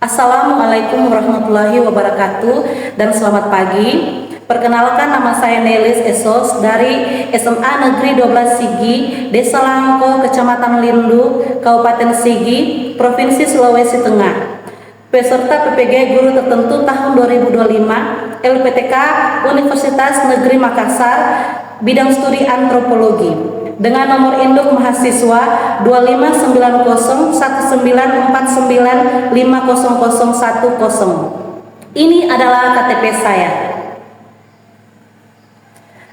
Assalamualaikum warahmatullahi wabarakatuh dan selamat pagi. Perkenalkan, nama saya Nelis Esos dari SMA Negeri 12 Sigi, Desa Langko, Kecamatan Lindu, Kabupaten Sigi, Provinsi Sulawesi Tengah. Peserta PPG Guru Tertentu tahun 2025, LPTK Universitas Negeri Makassar, bidang studi antropologi. Dengan nomor induk mahasiswa 259019495010. Ini adalah KTP saya.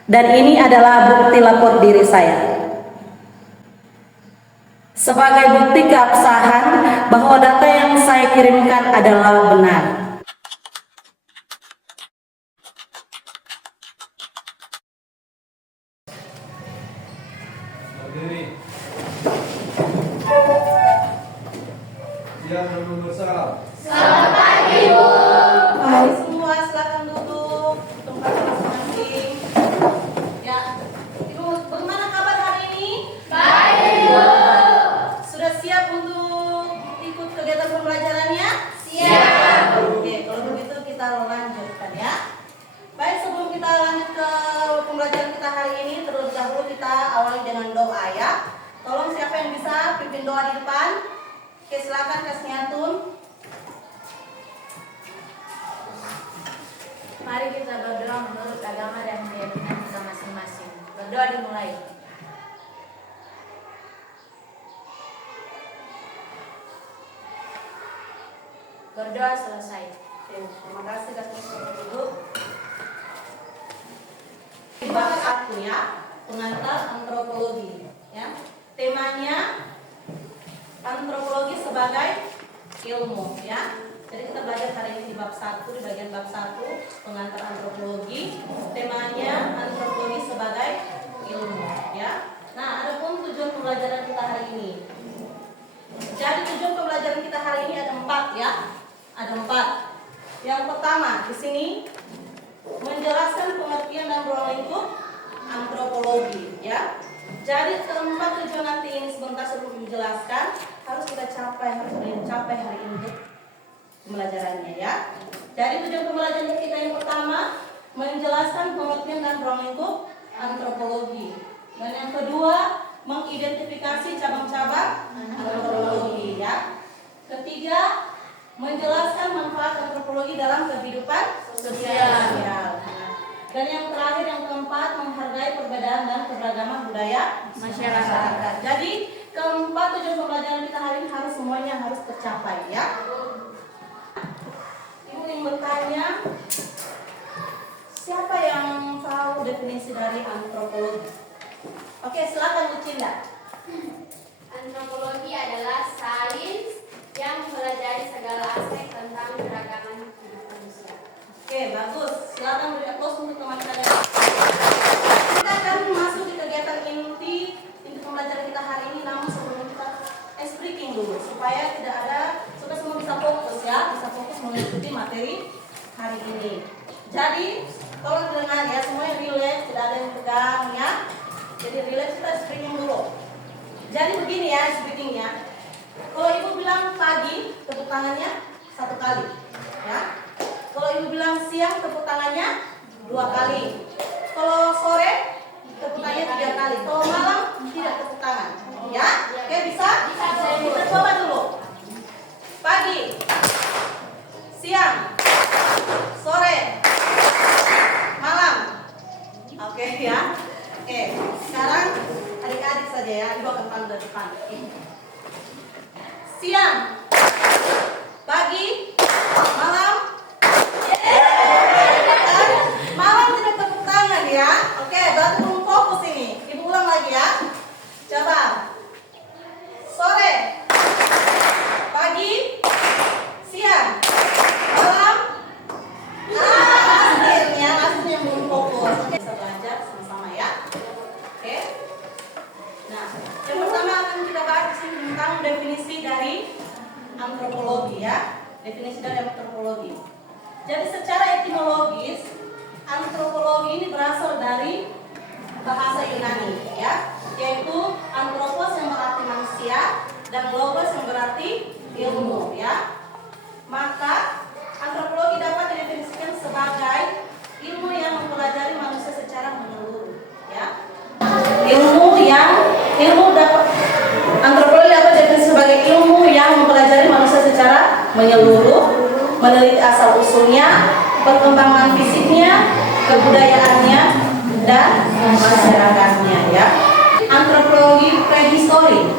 Dan ini adalah bukti lapor diri saya. Sebagai bukti keabsahan bahwa data yang saya kirimkan adalah benar. Berdiri. Siap dan bersalam. Selamat pagi, Bu. Mari semua silakan duduk tempat masing-masing. Ya, Ibu, bagaimana kabar hari ini? Baik, Bu. Sudah siap untuk ikut kegiatan pembelajarannya? Siap. Oke, kalau begitu kita lanjutkan ya. Baik, sebelum kita lanjut ke pembelajaran kita hari ini, terlebih dahulu kita awali dengan doa ya. Tolong siapa yang bisa pimpin doa di depan? Oke, silakan Kasniatun. Mari kita berdoa menurut agama dan keyakinan kita masing-masing. Berdoa dimulai. Berdoa selesai. Oke, terima kasih Kasniatun dulu. Bab 1 ya, pengantar antropologi ya. Temanya antropologi sebagai ilmu ya. Jadi kita belajar hari ini di bab 1, di bagian bab 1 pengantar antropologi. Temanya antropologi sebagai ilmu ya. Nah, adapun tujuan pembelajaran kita hari ini. Jadi tujuan pembelajaran kita hari ini ada 4 ya. Ada 4. Yang pertama di sini menjelaskan pengertian dan ruang lingkup antropologi ya. Jadi keempat tujuan nanti ini sebentar sebelum dijelaskan harus kita capai, harus kita capai hari ini untuk pembelajarannya ya. Jadi tujuan pembelajaran kita yang pertama menjelaskan pengertian dan ruang lingkup antropologi. Dan yang kedua mengidentifikasi cabang-cabang antropologi ya. Ketiga menjelaskan manfaat antropologi dalam kehidupan sosial. Dan yang terakhir yang keempat menghargai perbedaan dan keberagaman budaya masyarakat. Jadi keempat tujuan pembelajaran kita hari ini harus semuanya harus tercapai ya. Ibu ingin bertanya, siapa yang tahu definisi dari antropologi? Oke, silakan Bu Cinda. Antropologi adalah sains yang mempelajari segala aspek tentang keragaman hidup manusia. Oke, bagus. Silakan beri aplaus untuk teman saya. Kita akan masuk di kegiatan inti pembelajaran kita hari ini, namun sebelum kita ice breaking dulu supaya semua bisa fokus ya, bisa fokus mengikuti materi hari ini. Jadi, tolong dengar ya, semuanya relax, tidak ada yang tegang ya. Jadi relax, kita ice breaking dulu. Jadi begini ya ice breakingnya. Kalau ibu bilang pagi, tepuk tangannya 1 kali ya. Kalau ibu bilang siang, tepuk tangannya 2 kali. Kalau sore, tepuk tangannya 3 kali. Kalau malam, tidak tepuk tangan. Ya? Oke, bisa? Kita coba dulu. Pagi, siang, sore, malam. Oke ya. Oke, sekarang adik-adik saja ya. Ibu akan panggil dari depan. Siang, pagi, malam. Malam tidak tepuk tangan ya. Oke, berarti belum fokus ini. Ibu ulang lagi ya. Coba. Sore, pagi, siang, malam. Akhirnya belum fokus. Oke, bisa belajar sama-sama ya. Oke. Nah, yang pertama akan kita bahas di sini tentang definisi dari antropologi ya. Definisi dari antropologi. Jadi secara etimologis, antropologi ini berasal dari bahasa Yunani ya, yaitu anthropos yang berarti manusia dan logos yang berarti ilmu ya. menyeluruh, meneliti asal-usulnya, perkembangan fisiknya, kebudayaannya, dan masyarakatnya, ya. Antropologi prehistori,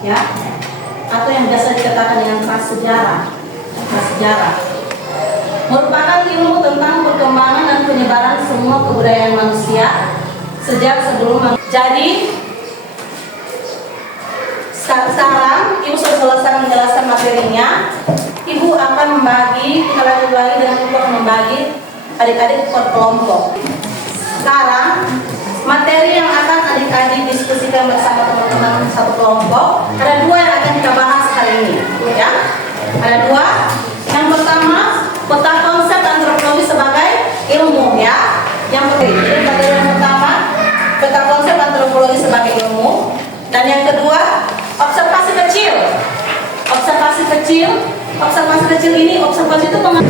ya, atau yang biasa dikatakan dengan prasejarah. Merupakan ilmu tentang perkembangan dan penyebaran semua kebudayaan manusia sejak sebelum. Jadi sekarang Ibu sudah selesai menjelaskan materinya. Ibu akan membagi, kita lanjut lagi dengan Ibu akan membagi adik-adik per kelompok. Sekarang materi yang akan adik-adik diskusikan bersama teman-teman satu kelompok, ada dua yang akan kita bahas hari ini, ya. Ada dua. Yang pertama, peta konsep antropologi sebagai ilmu, ya. Yang pertama, peta konsep antropologi sebagai ilmu, dan yang kedua, observasi kecil. Observasi kecil ini, observasi itu tempat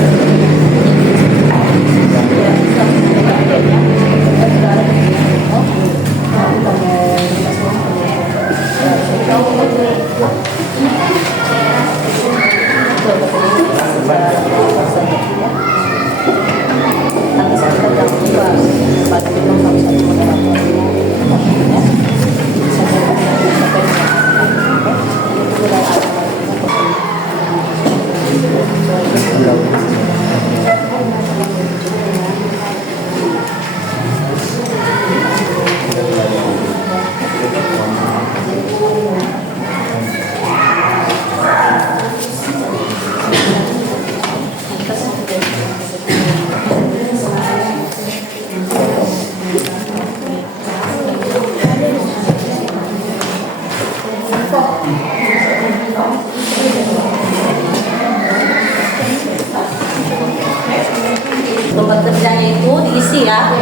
kerjanya itu diisi, ya.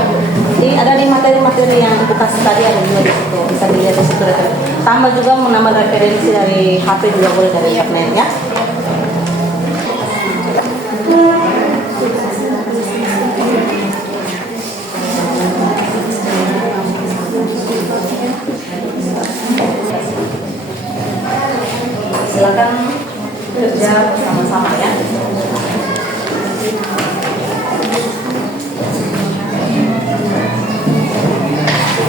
Jadi ada di materi-materi yang aku kasih tadi, ada juga di situ, bisa dilihat di situ. Tambah juga menambah referensi dari HP juga boleh, dari internet, ya. Silakan kerja bersama-sama, ya.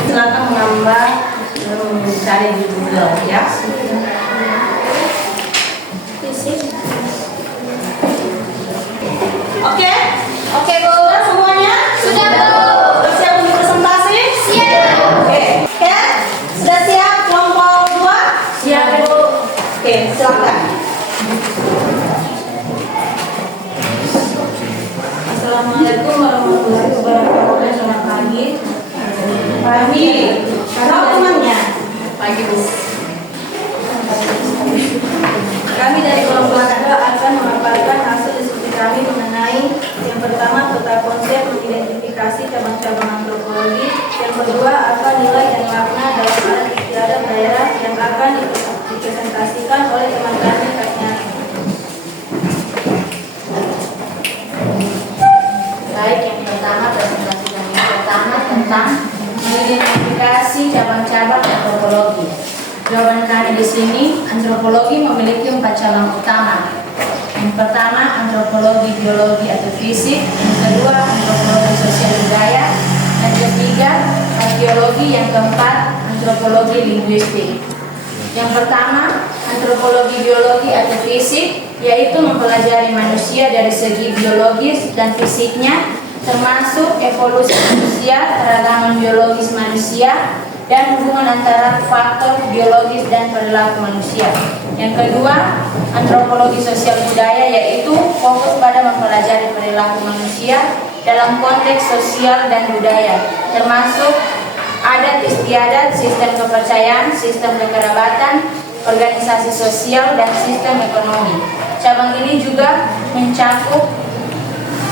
Silakan menambah cari di Google, ya. Oke, Bu, udah semuanya? Sudah, Bu. Sudah siap untuk presentasi? Siap. Oke, ya. Sudah siap kelompok 2? Siap, Bu. Oke, silakan. Assalamualaikum warahmatullahi wabarakatuh. Selamat pagi. Pagi. Kalau temannya? Pagi, Bu. Kami dari kelompok 2 akan memaparkan hasil diskusi kami mengenai yang pertama peta konsep mengidentifikasi cabang-cabang antropologi, yang kedua apa nilai dan makna dalam alat istiadat daerah yang akan dipresentasikan oleh teman kami Kaknya. Baik, yang pertama presentasi kami pertama tentang mengidentifikasi cabang-cabang antropologi. Jawaban kami di sini, antropologi memiliki 4 cabang utama. Yang pertama, antropologi biologi atau fisik. Yang kedua, antropologi sosial budaya. Yang ketiga, arkeologi. Yang keempat, antropologi linguistik. Yang pertama, antropologi biologi atau fisik, yaitu mempelajari manusia dari segi biologis dan fisiknya, termasuk evolusi manusia, keragaman biologis manusia, dan hubungan antara faktor biologis dan perilaku manusia. Yang kedua, antropologi sosial budaya, yaitu fokus pada mempelajari perilaku manusia dalam konteks sosial dan budaya, termasuk adat istiadat, sistem kepercayaan, sistem kekerabatan, organisasi sosial, dan sistem ekonomi. Cabang ini juga mencakup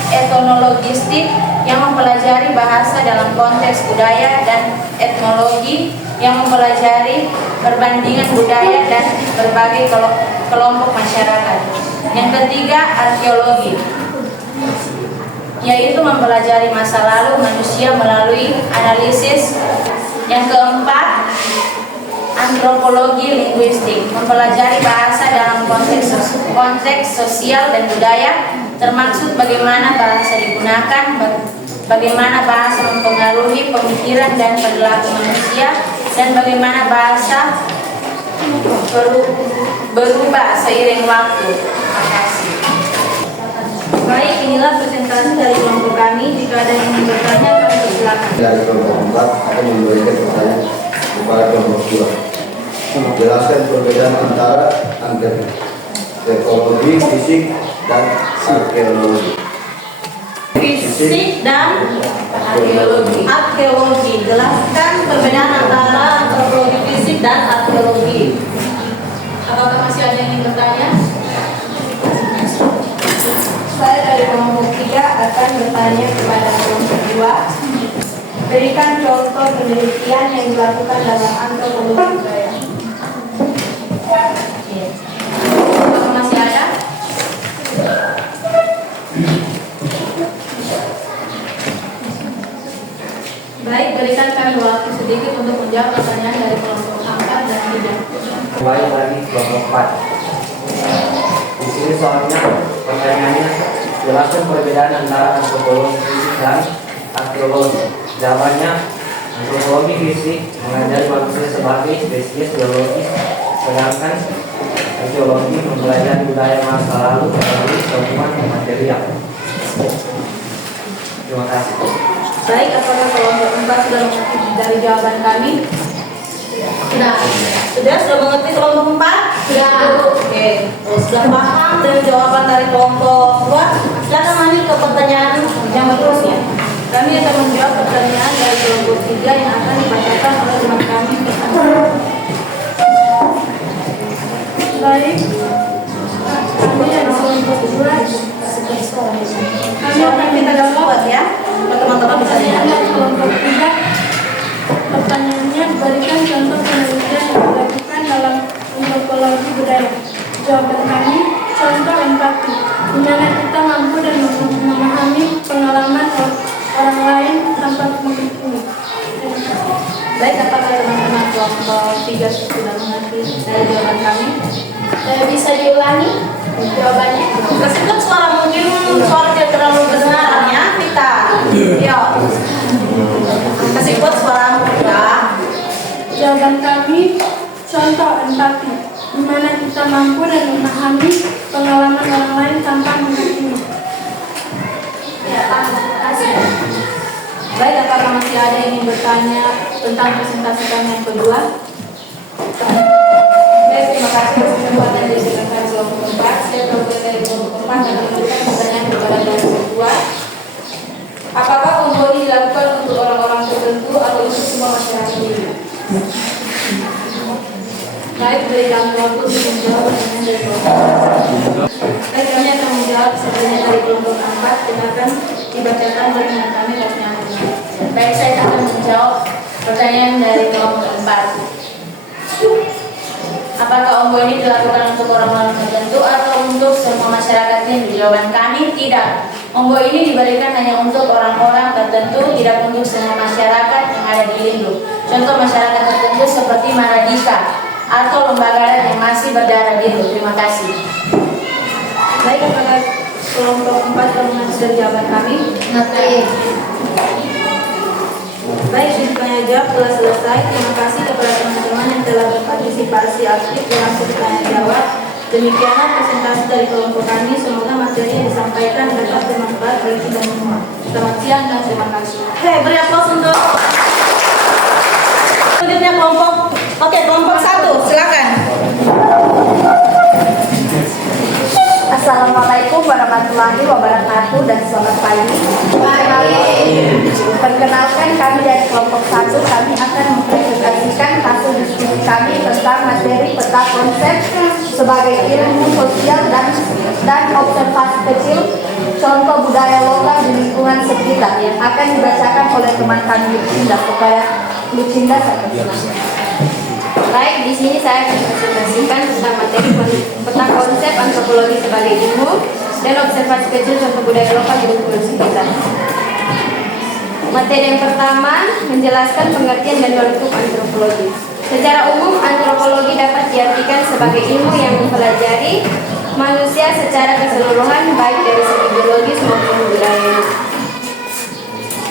etnologistik yang mempelajari bahasa dalam konteks budaya, dan etnologi yang mempelajari perbandingan budaya dan berbagai kelompok masyarakat. Yang ketiga, arkeologi, yaitu mempelajari masa lalu manusia melalui analisis. Yang keempat, antropologi linguistik, mempelajari bahasa dalam konteks sosial dan budaya, termaksud bagaimana bahasa digunakan, bagaimana bahasa mempengaruhi pemikiran dan perilaku manusia, dan bagaimana bahasa berubah seiring waktu. Terima kasih. Baik, inilah presentasi dari kelompok kami. Jika ada yang ingin bertanya, kami persilakan. Dari kelompok 4 akan memberikan pertanyaan kepada kelompok 2. Jelaskan perbedaan antara antropologi, fisik, dan arkeologi. Fisik dan arkeologi. Jelaskan perbedaan antara antropologi fisik dan arkeologi. Apakah masih ada yang ingin bertanya? Saya dari kelompok 3 akan bertanya kepada kelompok 2. Berikan contoh penelitian yang dilakukan dalam antropologi budaya. Apakah masih ada? Baik, berikan kami waktu sedikit untuk menjawab pertanyaan dari kelompok 4 dan 3. Kembali lagi kelompok 4. Di sini soalnya pertanyaannya, jelaskan perbedaan antara antropologi fisik dan arkeologi. Jawabannya, antropologi fisik mengajari manusia sebagai spesies biologis, sedangkan arkeologi mempelajari budaya masa lalu melalui temuan material. Terima kasih. Baik, apakah kelompok 4 sudah mengerti dari jawaban kami? Sudah mengerti kelompok 4? Sudah. Oke. Sudah paham dari jawaban dari kelompok 2? Silakan lanjut ke pertanyaan yang berikutnya. Kami akan menjawab pertanyaan dari kelompok 3 yang akan dibacakan oleh teman kami bersama. Baik, kami dari kelompok 2 kami akan Kita jawab ya. Teman-teman bisa pertanyaan lihat. dari kelompok 3. Pertanyaannya, berikan contoh penelitian yang dilakukan dalam antropologi budaya. Jawaban kami, contoh empati, di mana kita mampu dan memahami pengalaman orang lain tanpa menghakimi. Baik, apakah teman-teman kelompok 3 sudah mengerti dari jawaban kami? Bisa diulangi jawabannya? Tersebut suara mungkin suara tidak terlalu kedengaran ya kita. Yuk. Kasih buat suara kita. Jawaban kami, contoh empati, di mana kita mampu dan memahami pengalaman orang lain tanpa menghakimi. Ya, terima kasih. Baik, apakah masih ada yang ingin bertanya tentang presentasi kami yang kedua? Baik, terima kasih atas kesempatan yang diberikan kelompok 4. Saya perwakilan dari kelompok 4 akan memberikan pertanyaan kepada kelompok 2. Apakah umroh ini dilakukan untuk orang-orang tertentu atau untuk semua masyarakat ini? Baik, berikan waktu untuk menjawab pertanyaan dari kelompok 4. Baik, kami akan menjawab pertanyaan dari kelompok 4 dan akan dibacakan oleh teman kami pertanyaan. Baik, saya akan menjawab pertanyaan dari kelompok 4. Apakah ombo ini dilakukan untuk orang-orang tertentu atau untuk semua masyarakat ini? Jawaban kami, tidak. Ombo ini diberikan hanya untuk orang-orang tertentu, tidak untuk semua masyarakat yang ada di Lindu. Contoh masyarakat tertentu seperti Maradika atau lembaga adat yang masih berdarah biru. Terima kasih. Baik, apakah kelompok 4 telah mengajukan jawaban kami? Mengerti. Baik, tanya jawab telah selesai. Terima kasih kepada teman-teman yang telah berpartisipasi aktif dalam tanya jawab. Demikianlah presentasi dari kelompok kami. Semoga materi yang disampaikan dapat bermanfaat bagi kita semua. Selamat siang dan terima kasih. Beri aplaus untuk selanjutnya kelompok. Oke, kelompok 1, silakan. Assalamualaikum warahmatullahi wabarakatuh dan selamat pagi. Perkenalkan, kami dari kelompok 1, kami akan mempresentasikan hasil diskusi kami tentang materi peta konsep sebagai ilmu sosial dan observasi kecil contoh budaya lokal di lingkungan sekitar yang akan dibacakan oleh teman kami Lucinda kepada Lucinda. Baik, di sini saya akan presentasikan tentang materi peta konsep antropologi sebagai ilmu dan observasi kecil contoh budaya lokal di lingkungan sekitar. Materi yang pertama menjelaskan pengertian dan bentuk antropologi. Secara umum, antropologi dapat diartikan sebagai ilmu yang mempelajari manusia secara keseluruhan, baik dari segi biologis maupun budaya.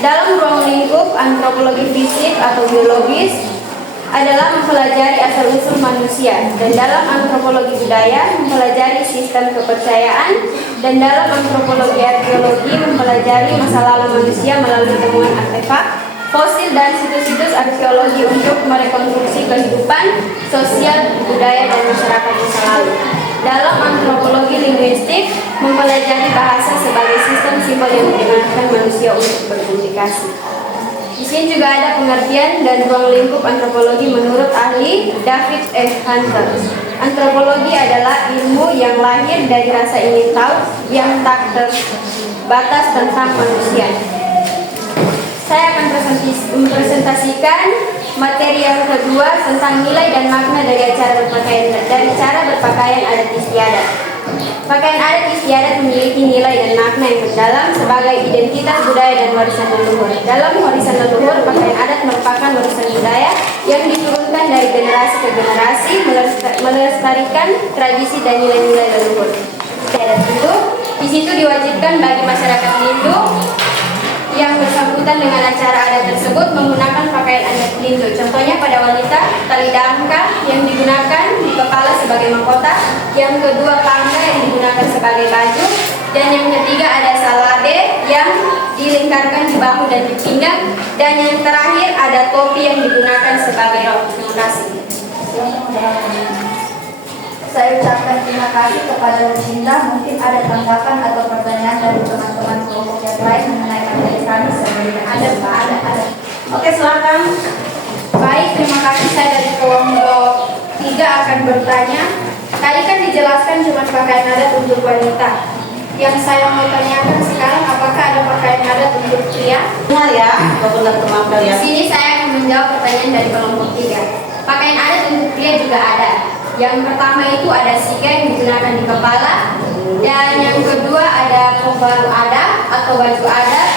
Dalam ruang lingkup antropologi fisik atau biologis adalah mempelajari asal-usul manusia, dan dalam antropologi budaya mempelajari sistem kepercayaan, dan dalam antropologi arkeologi mempelajari masa lalu manusia melalui temuan artefak, fosil dan situs-situs arkeologi untuk merekonstruksi kehidupan sosial, budaya dan masyarakat masa lalu. Dalam antropologi linguistik mempelajari bahasa sebagai sistem simbol yang digunakan manusia untuk berkomunikasi. Di sini juga ada pengertian dan ruang lingkup antropologi menurut ahli David F. Hunter. Antropologi adalah ilmu yang lahir dari rasa ingin tahu yang tak terbatas tentang manusia. Saya akan mempresentasikan materi yang kedua tentang nilai dan makna dari cara berpakaian adat istiadat. Pakaian adat istiadat memiliki nilai dan makna yang mendalam sebagai identitas budaya dan warisan leluhur. Dalam warisan leluhur, pakaian adat merupakan warisan budaya yang diturunkan dari generasi ke generasi, melestarikan tradisi dan nilai-nilai leluhur. Adat itu di situ diwajibkan bagi masyarakat Hindu yang bersangkutan dengan acara adat tersebut menggunakan pakaian adat Hindu. Contohnya pada wanita, tali dangka yang digunakan di kepala sebagai mahkota, yang kedua pangga yang digunakan sebagai baju, dan yang ketiga ada salade yang dilingkarkan di bahu dan di pinggang, dan yang terakhir ada topi yang digunakan sebagai rok. Terima kasih. Saya ucapkan terima kasih kepada Lucinta. Mungkin ada tanggapan atau pertanyaan dari teman-teman kelompok yang lain mengenai materi kami sebelumnya. Ada. Oke, silakan. Baik, terima kasih. Saya dari kelompok 3 akan bertanya. Tadi kan dijelaskan cuma pakaian adat untuk wanita. Yang saya mau tanyakan sekarang, apakah ada pakaian adat untuk pria? Dengar ya, teman-teman Di kalian. sini saya akan menjawab pertanyaan dari kelompok 3. Pakaian adat untuk pria juga ada. Yang pertama itu ada siga yang digunakan di kepala, dan yang kedua ada pembalut adat atau baju adat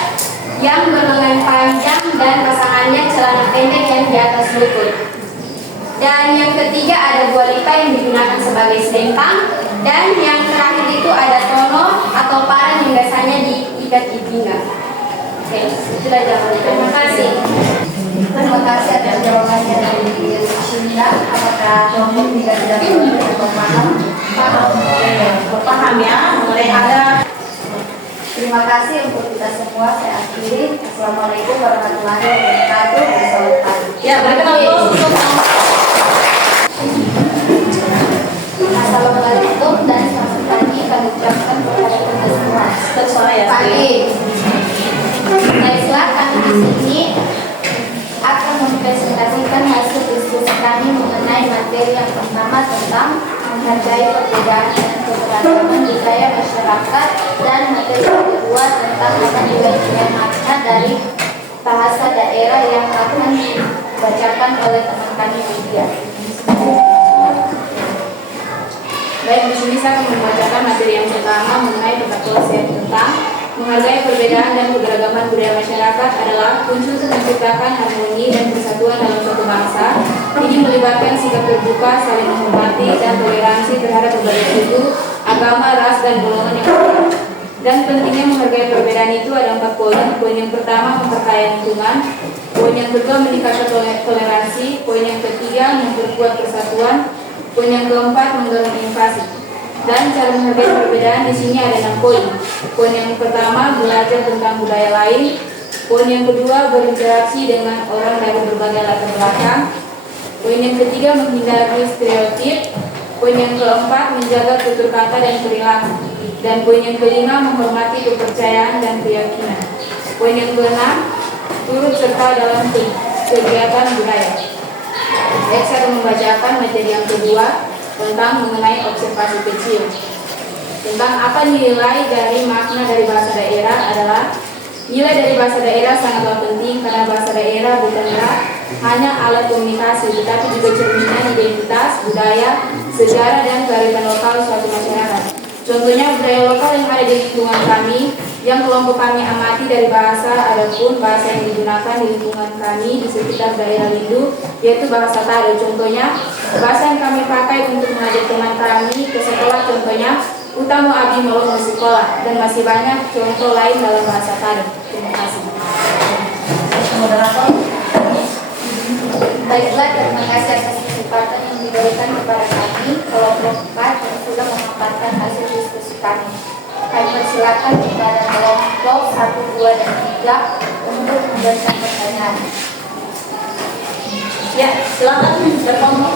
yang berlengan panjang dan pasangannya celana pendek yang di atas lutut. Dan yang ketiga ada gualita yang digunakan sebagai selempang, dan yang terakhir itu ada tono atau parang yang biasanya diikat di pinggang. Oke, itulah jawabannya. Terima kasih. Terima kasih atas jawabannya dari Lucinta. Apakah kelompok 3 sudah paham? Paham ya, mulai ada. Terima kasih untuk kita semua. Saya akhiri. Assalamualaikum warahmatullahi wabarakatuh. Selamat pagi. Ya, berikan untuk Assalamualaikum dan selamat pagi kami ucapkan kepada kita semua. tersuara ya. Pagi. Baiklah, kami di sini akan mempresentasikan hasil diskusi kami mengenai materi yang pertama tentang menghargai perbedaan dan keberagaman budaya masyarakat, dan materi yang kedua tentang apa nilai-nilai makna dari bahasa daerah yang akan dibacakan oleh teman kami Lydia. Baik, di sini saya akan membacakan materi yang pertama mengenai tata konsep tentang menghargai perbedaan dan keberagaman budaya masyarakat adalah kunci untuk menciptakan harmoni dan persatuan dalam suatu bangsa. Ini melibatkan sikap terbuka, saling menghormati, dan toleransi terhadap berbagai suku, agama, ras, dan golongan yang berbeda. Dan pentingnya menghargai perbedaan itu ada 4 poin. Poin yang pertama, memperkaya lingkungan. Poin yang kedua, meningkatkan toleransi. Poin yang ketiga, memperkuat persatuan. Poin yang keempat, mendorong inovasi. Dan cara menghargai perbedaan di sini ada 6 poin. Poin yang pertama, belajar tentang budaya lain. Poin yang kedua, berinteraksi dengan orang dari berbagai latar belakang. Poin yang ketiga, menghindari stereotip. Poin yang keempat, menjaga tutur kata dan perilaku. Dan poin yang kelima, menghormati kepercayaan dan keyakinan. Poin yang keenam, turut serta dalam kegiatan budaya. Baik, saya akan membacakan materi yang kedua tentang mengenai observasi kecil. Tentang apa nilai dari makna dari bahasa daerah adalah nilai dari bahasa daerah sangatlah penting karena bahasa daerah bukanlah hanya alat komunikasi, tetapi juga cerminan identitas, budaya, sejarah, dan kearifan lokal suatu masyarakat. Contohnya budaya lokal yang ada di lingkungan kami Yang kelompok kami amati dari bahasa, adapun bahasa yang digunakan di lingkungan kami di sekitar daerah Lindu, yaitu bahasa Tado. Contohnya, bahasa yang kami pakai untuk mengajak teman kami ke sekolah, contohnya, utama abdi mau sekolah, dan masih banyak contoh lain dalam bahasa Tado. Terima kasih. Moderator. Baiklah, terima kasih atas kesempatan yang diberikan kepada kami kelompok 4 yang sudah memaparkan hasil diskusi kami. Kami persilakan kepada kelompok 1, 2, dan 3 untuk memberikan pertanyaan. Ya, silakan berkelompok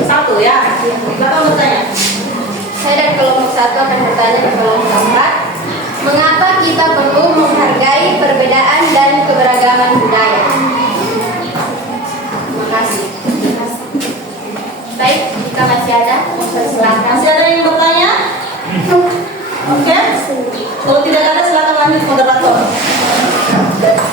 1 ya. Silakan bertanya. Saya dari kelompok 1 akan bertanya ke kelompok 4. Mengapa kita perlu menghargai perbedaan dan keberagaman budaya? Terima kasih. Baik, jika masih ada, silakan. Masih ada yang bertanya? Oke. Kalau tidak ada, silakan lanjut moderator.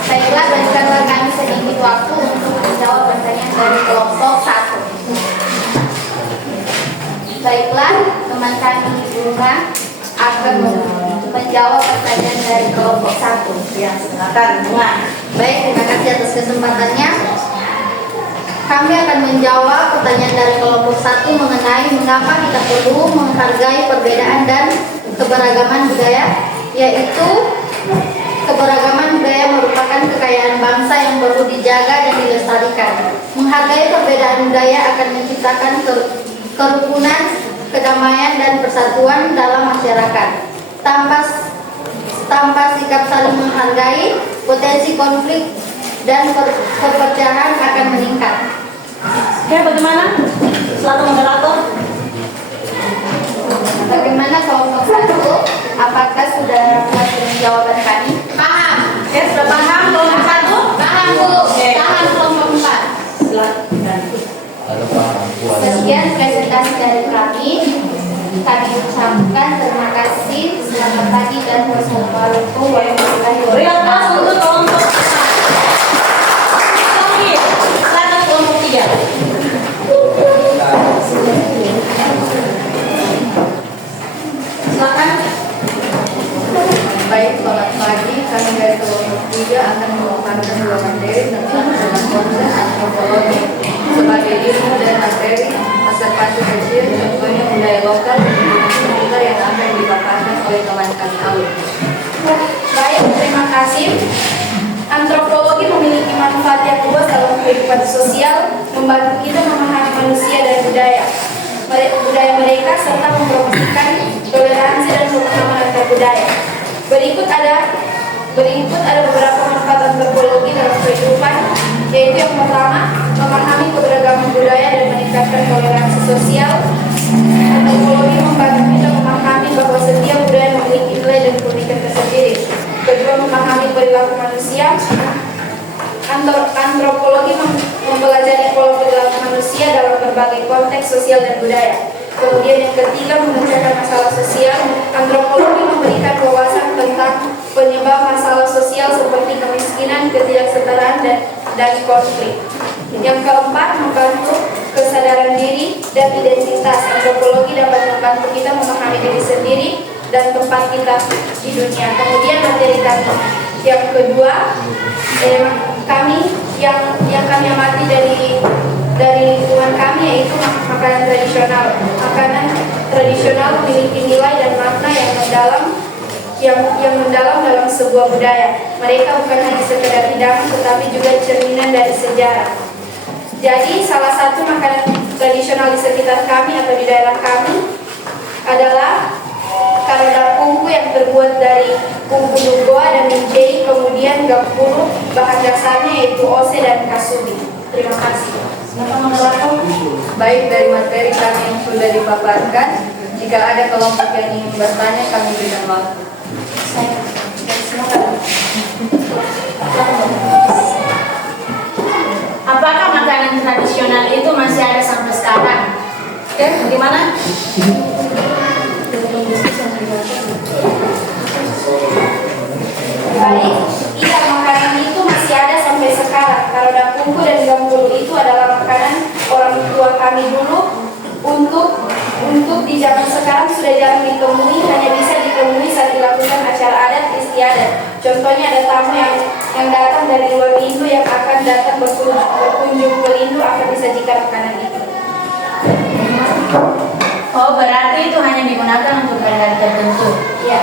Baiklah, berikanlah kami sedikit waktu untuk menjawab pertanyaan dari kelompok 1. Baiklah, teman kami di rumah akan menjawab pertanyaan dari kelompok 1. Ya, silakan. Bunga. Baik, terima kasih atas kesempatannya. Kami akan menjawab pertanyaan dari kelompok 1 mengenai mengapa kita perlu menghargai perbedaan dan keberagaman budaya, yaitu keberagaman budaya merupakan kekayaan bangsa yang perlu dijaga dan dilestarikan. Menghargai perbedaan budaya akan menciptakan kerukunan, kedamaian, dan persatuan dalam masyarakat. Tanpa sikap saling menghargai, potensi konflik dan perpecahan akan meningkat. Oke, bagaimana? Silakan moderator. Bagaimana kelompok 1? Apakah sudah mengerti jawaban kami? Paham? Oke, sudah paham kelompok 1? Paham, Bu. Oke. Paham kelompok 4. Silakan. Sekian presentasi dari kami. Kami ucapkan terima kasih. Selamat pagi dan wassalamualaikum warahmatullahi Beri aplaus wabarakatuh. untuk kelompok 4. Silakan kelompok 3. Silakan. Baik, selamat pagi. Kami dari kelompok 3 akan memaparkan 2 materi tentang konsep antropologi sebagai ilmu dan materi observasi kecil, contohnya budaya lokal sekitar yang akan dipaparkan oleh teman kami Aul. Baik, terima kasih. Antropologi memiliki manfaat yang luas dalam kehidupan sosial, membantu kita memahami manusia dan budaya mereka serta mempromosikan toleransi dan pemahaman antar budaya. Berikut ada beberapa manfaat antropologi dalam kehidupan, yaitu yang pertama, memahami keberagaman budaya dan meningkatkan toleransi sosial. Antropologi membantu kita memahami bahwa setiap budaya memiliki nilai dan keunikan tersendiri. Kedua, memahami perilaku manusia. Antropologi mempelajari pola perilaku manusia dalam berbagai konteks sosial dan budaya. Kemudian yang ketiga, memecahkan masalah sosial. Antropologi memberikan wawasan tentang penyebab masalah sosial seperti kemiskinan, ketidaksetaraan, dan konflik. Yang keempat, membantu kesadaran diri dan identitas. Antropologi dapat membantu kita memahami diri sendiri dan tempat kita di dunia. Kemudian materi kami yang kedua, kami amati dari lingkungan kami, yaitu makanan tradisional. Makanan tradisional memiliki nilai dan makna yang mendalam dalam sebuah budaya. Mereka bukan hanya sekedar hidangan, tetapi juga cerminan dari sejarah. Jadi salah satu makanan tradisional di sekitar kami atau di daerah kami adalah karedang kungku yang terbuat dari kungku dugoa dan mijei, kemudian gampuru, bahan dasarnya yaitu ose dan kasubi. Terima kasih. Baik, dari materi kami yang sudah dipaparkan, jika ada kelompok yang ingin bertanya, kami berikan waktu. Apakah makanan tradisional itu masih ada sampai sekarang? Oke, bagaimana? Baik, iya, makanan itu masih ada sampai sekarang. Kalau dapungku dan gampuru itu adalah makanan orang tua kami dulu. Untuk di zaman sekarang sudah jarang ditemui, hanya bisa ditemui saat dilakukan acara adat istiadat Contohnya ada tamu yang datang dari luar Lindu yang akan datang berkunjung ke Lindu akan disajikan makanan itu. Oh, berarti itu hanya digunakan untuk hari-hari tertentu. Ya.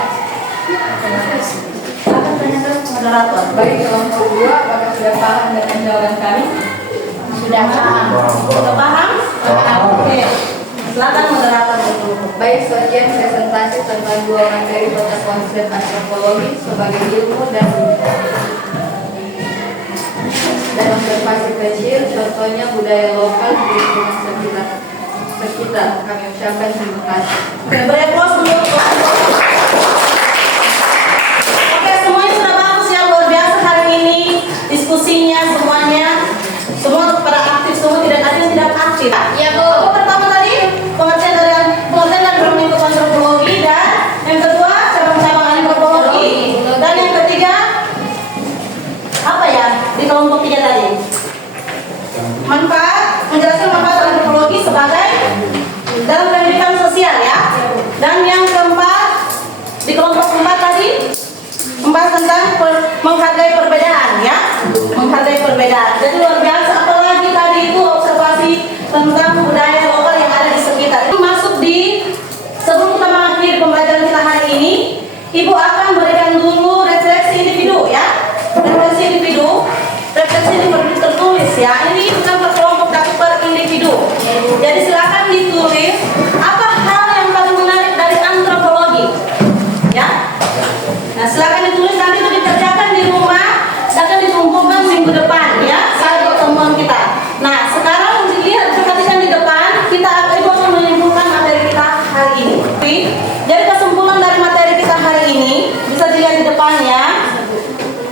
Apa pertanyaan moderator? Baik, kelompok 2, apakah sudah paham dengan jawaban kami? Sudah paham? Sudah paham? Oke. Silakan moderator dulu. Baik, sekian presentasi tentang 2 materi tata konsep antropologi sebagai ilmu dan observasi kecil, contohnya budaya lokal di lingkungan sekitar. Kami ucapkan terima kasih. Beri aplaus dulu. Oke, semuanya sudah bagus ya, luar biasa hari ini diskusinya semuanya. Semua pada aktif, semua tidak ada yang tidak aktif. Iya, Bu. Apa pertama tadi? Pengertian dan berlingkup antropologi, dan yang kedua cabang-cabang antropologi, dan yang ketiga apa ya di kelompok 3 tadi? Menjelaskan manfaat antropologi sebagai dalam pendidikan sosial ya. Dan yang keempat di kelompok 4 tadi membahas tentang menghargai perbedaan ya, menghargai perbedaan. Jadi luar biasa, apalagi tadi itu observasi tentang budaya lokal yang ada di sekitar. Ini masuk di sebelum kita mengakhiri pembelajaran kita hari ini, Ibu akan berikan dulu refleksi individu ya, refleksi individu. Refleksi ini tertulis ya. Ini bukan per kelompok tapi per individu. Jadi silakan ditulis apa hal yang paling menarik dari antropologi ya. Nah, silakan ditulis, nanti itu dikerjakan di rumah, akan dikumpulkan minggu depan ya, saat pertemuan kita. Nah, sekarang dilihat, perhatikan di depan, Ibu akan menyimpulkan materi kita hari ini. Jadi kesimpulan dari materi kita hari ini bisa dilihat di depan ya.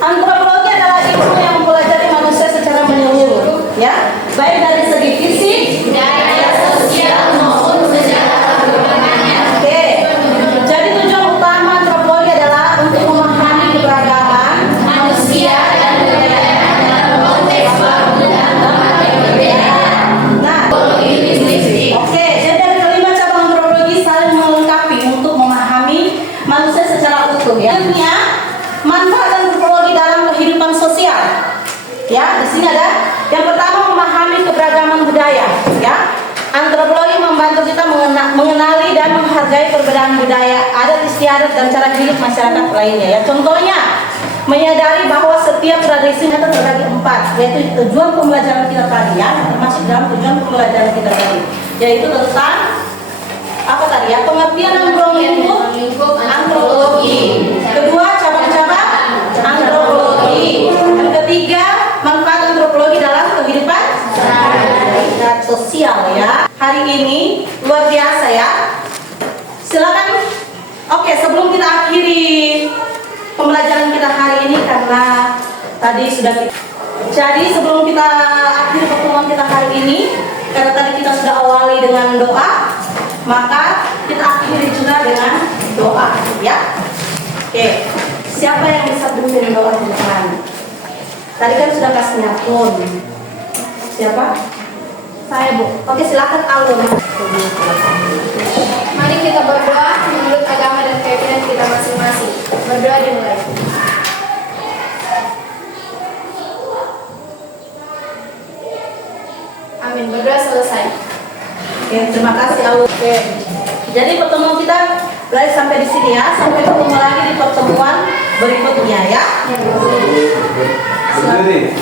Antropologi adalah ilmu yang mempelajari manusia secara menyeluruh ya, baik dari segi fisik, Budaya, sosial maupun sejarah perkembangannya. oke. Jadi tujuan utama antropologi adalah untuk memahami keberagaman Manusia dan budaya dalam konteks baru dan tempat yang berbeda. Nah, Linguistik. oke, jadi dari kelima cabang antropologi saling melengkapi untuk memahami manusia secara utuh ya. Selanjutnya, manfaat antropologi dalam kehidupan sosial. Ya, di sini ada yang pertama, memahami keberagaman budaya ya. Antropologi membantu kita mengenali dan menghargai perbedaan budaya, adat istiadat dan cara hidup masyarakat lainnya ya. Contohnya, menyadari bahwa setiap tradisi itu terbagi 4, yaitu tujuan pembelajaran kita tadi ya, termasuk dalam tujuan pembelajaran kita tadi, yaitu tentang apa tadi ya, pengertian dan berlingkup antropologi. Kedua, cabang-cabang antropologi. Yang ketiga, manfaat antropologi dalam kehidupan sosial ya. Hari ini luar biasa ya. Silakan. Oke, sebelum kita akhiri pembelajaran kita hari ini karena tadi sudah jadi sebelum kita akhiri pertemuan kita hari ini, karena tadi kita sudah awali dengan doa, maka kita akhiri juga dengan doa ya. Oke, siapa yang bisa pimpin doa di depan? Tadi kan sudah kasih nyapun. Siapa? Saya, Bu. Oke, silakan Alun. Mari kita berdoa menurut agama dan keyakinan kita masing-masing. Berdoa dimulai. Amin. Berdoa selesai. Oke, terima kasih Alun. Oke. Jadi pertemuan kita berakhir sampai di sini ya. Sampai ketemu lagi di pertemuan berikutnya ya. Berdiri.